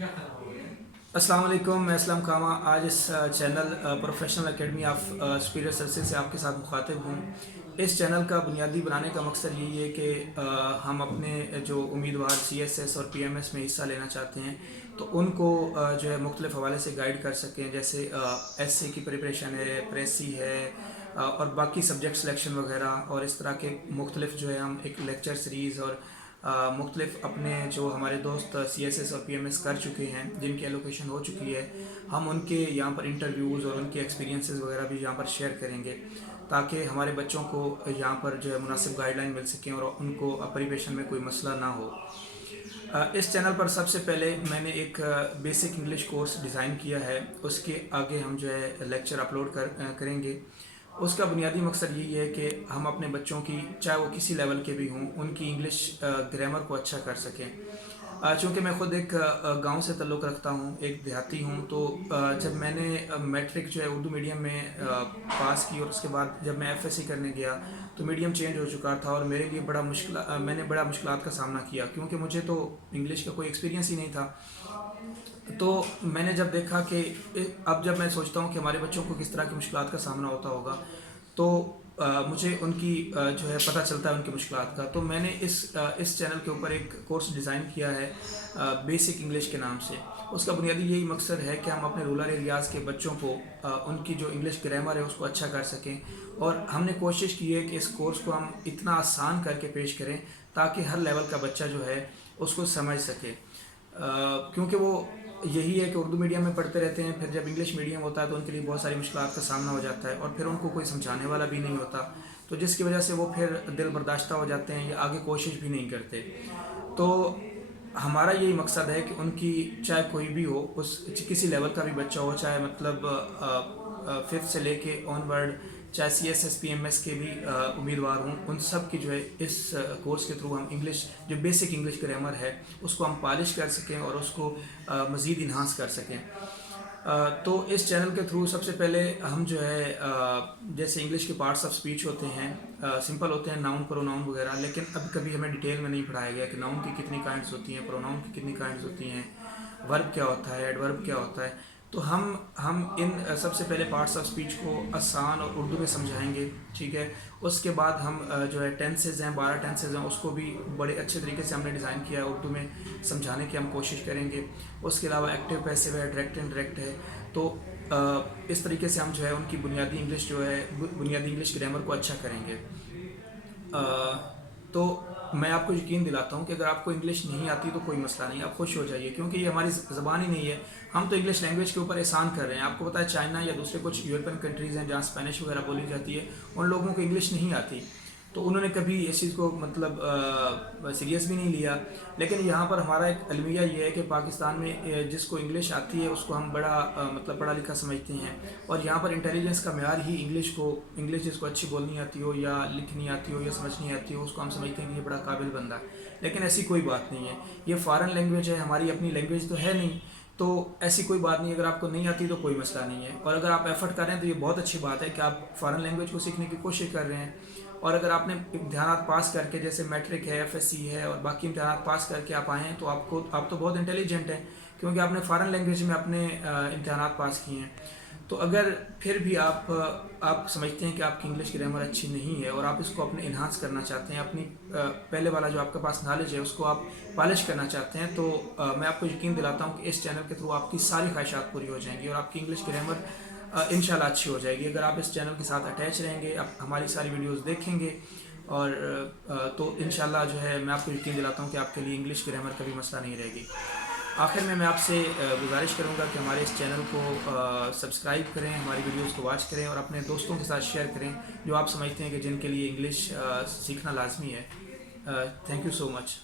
अस्सलाम वालेकुम, मैं असलम कामा। आज इस channel professional academy of superior services से आपके साथ मुखातिब हूँ। इस चैनल का बुनियादी बनाने का मकसद यही है कि हम अपने जो उम्मीदवार CSS और PMS में हिस्सा लेना चाहते हैं तो उनको जो है मुख्तलिफ हवाले से गाइड कर सकें। जैसे SC की प्रिपरेशन है, प्रेसी है और बाकी सब्जेक्ट सिलेक्शन वगैरह, और इस तरह के मुख्तलिफ जो है हम एक लेक्चर सीरीज़ और मुख्तलिफ अपने जो हमारे दोस्त CSS और PMS कर चुके हैं, जिनकी एलोकेशन हो चुकी है, हम उनके यहाँ पर इंटरव्यूज़ और उनके एक्सपीरियंसेस वगैरह भी यहाँ पर शेयर करेंगे ताकि हमारे बच्चों को यहाँ पर जो है मुनासिब गाइडलाइन मिल सकें और उनको प्रिपरेशन में कोई मसला ना हो। इस चैनल पर सबसे पहले मैंने एक बेसिक इंग्लिश कोर्स डिज़ाइन किया है, उसके आगे हम जो है लेक्चर अपलोड करेंगे। उसका बुनियादी मकसद यही है कि हम अपने बच्चों की, चाहे वो किसी लेवल के भी हों, उनकी इंग्लिश ग्रामर को अच्छा कर सकें। चूँकि मैं ख़ुद एक गांव से ताल्लुक़ रखता हूँ, एक देहाती हूँ, तो जब मैंने मैट्रिक जो है उर्दू मीडियम में पास की और उसके बाद जब मैं FSC करने गया तो मीडियम चेंज हो चुका था और मेरे लिए मैंने बड़ा मुश्किलात का सामना किया, क्योंकि मुझे तो इंग्लिश का कोई एक्सपीरियंस ही नहीं था। तो मैंने जब देखा कि अब जब मैं सोचता हूँ कि हमारे बच्चों को किस तरह की मुश्किलात का सामना होता होगा, तो मुझे उनकी जो है पता चलता है उनकी मुश्किलात का। तो मैंने इस चैनल के ऊपर एक कोर्स डिज़ाइन किया है बेसिक इंग्लिश के नाम से। उसका बुनियादी यही मकसद है कि हम अपने रूरल एरियाज़ के बच्चों को उनकी जो इंग्लिश ग्रामर है उसको अच्छा कर सकें, और हमने कोशिश की है कि इस कोर्स को हम इतना आसान करके पेश करें ताकि हर लेवल का बच्चा जो है उसको समझ सके। क्योंकि वो यही है कि उर्दू मीडियम में पढ़ते रहते हैं, फिर जब इंग्लिश मीडियम होता है तो उनके लिए बहुत सारी मुश्किलात का सामना हो जाता है और फिर उनको कोई समझाने वाला भी नहीं होता, तो जिसकी वजह से वो फिर दिल बर्दाश्ता हो जाते हैं या आगे कोशिश भी नहीं करते। तो हमारा यही मकसद है कि उनकी, चाहे कोई भी हो, उस किसी लेवल का भी बच्चा हो, चाहे मतलब 5th से लेके ऑनवर्ड, चाहे CSS PMS के भी उम्मीदवार हों, उन सब की जो है इस कोर्स के थ्रू हम इंग्लिश, जो बेसिक इंग्लिश ग्रामर है, उसको हम पॉलिश कर सकें और उसको मज़ीद इन्हांस कर सकें। तो इस चैनल के थ्रू सबसे पहले हम जो है जैसे इंग्लिश के पार्ट्स ऑफ स्पीच होते हैं, सिंपल होते हैं, नाउन प्रोनाउन वगैरह, लेकिन अब कभी हमें डिटेल में नहीं पढ़ाया गया कि नाउन की कितनी काइंड्स होती हैं, प्रोनाउन की कितनी काइंड्स होती हैं, वर्ब क्या होता है, एडवर्ब क्या होता है। तो हम इन सबसे पहले पार्ट्स ऑफ स्पीच को आसान और उर्दू में समझाएंगे, ठीक है। उसके बाद हम जो है टेंसेज हैं, 12 टेंसेज हैं, उसको भी बड़े अच्छे तरीके से हमने डिज़ाइन किया है, उर्दू में समझाने की हम कोशिश करेंगे। उसके अलावा एक्टिव पैसिव है, डायरेक्ट इनडायरेक्ट है। तो इस तरीके से हम जो है उनकी बुनियादी इंग्लिश जो है, बुनियादी इंग्लिश ग्रामर को अच्छा करेंगे। तो मैं आपको यकीन दिलाता हूँ कि अगर आपको इंग्लिश नहीं आती तो कोई मसला नहीं, आप खुश हो जाइए, क्योंकि ये हमारी ज़बान ही नहीं है। हम तो इंग्लिश लैंग्वेज के ऊपर एहसान कर रहे हैं। आपको पता है चाइना या दूसरे कुछ यूरोपियन कंट्रीज़ हैं जहाँ स्पेनिश वगैरह बोली जाती है, उन लोगों को इंग्लिश नहीं आती, तो उन्होंने कभी इस चीज़ को मतलब सीरियस भी नहीं लिया। लेकिन यहाँ पर हमारा एक अलमिया ये है कि पाकिस्तान में जिसको इंग्लिश आती है उसको हम बड़ा मतलब पढ़ा लिखा समझते हैं, और यहाँ पर इंटेलिजेंस का मेयार ही इंग्लिश जिसको अच्छी बोलनी आती हो या लिखनी आती हो या समझनी आती हो, उसको हम समझते हैं कि ये बड़ा काबिल बंदा है। लेकिन ऐसी कोई बात नहीं है, ये फ़ॉरेन लैंग्वेज है, हमारी अपनी लैंग्वेज तो है नहीं, तो ऐसी कोई बात नहीं। अगर आपको नहीं आती तो कोई मसला नहीं है, और अगर आप एफर्ट कर रहे हैं तो ये बहुत अच्छी बात है कि आप फ़ॉरेन लैंग्वेज को सीखने की कोशिश कर रहे हैं। और अगर आपने इम्तहानात पास करके, जैसे मैट्रिक है, FSC है और बाकी इम्तहानात पास करके आप आए हैं, तो आप तो बहुत इंटेलिजेंट हैं, क्योंकि आपने फ़ॉरेन लैंग्वेज में अपने इम्तहानात पास किए हैं। तो अगर फिर भी आप समझते हैं कि आपकी इंग्लिश ग्रामर अच्छी नहीं है और आप इसको अपने इन्हांस करना चाहते हैं, अपनी पहले वाला जो आपके पास नॉलेज है उसको आप पॉलिश करना चाहते हैं, तो मैं आपको यकीन दिलाता हूँ कि इस चैनल के थ्रू आपकी सारी ख्वाहिशात पूरी हो जाएंगी और आपकी इंग्लिश ग्रामर इंशाल्लाह अच्छी हो जाएगी। अगर आप इस चैनल के साथ अटैच रहेंगे, आप हमारी सारी वीडियोस देखेंगे, और तो इंशाल्लाह जो है मैं आपको यकीन दिलाता हूँ कि आपके लिए इंग्लिश ग्रामर का भी मसला नहीं रहेगी। आखिर में मैं आपसे गुजारिश करूँगा कि हमारे इस चैनल को सब्सक्राइब करें, हमारी वीडियोस को वॉच करें और अपने दोस्तों के साथ शेयर करें जो आप समझते हैं कि जिनके लिए इंग्लिश सीखना लाजमी है। Thank you so much.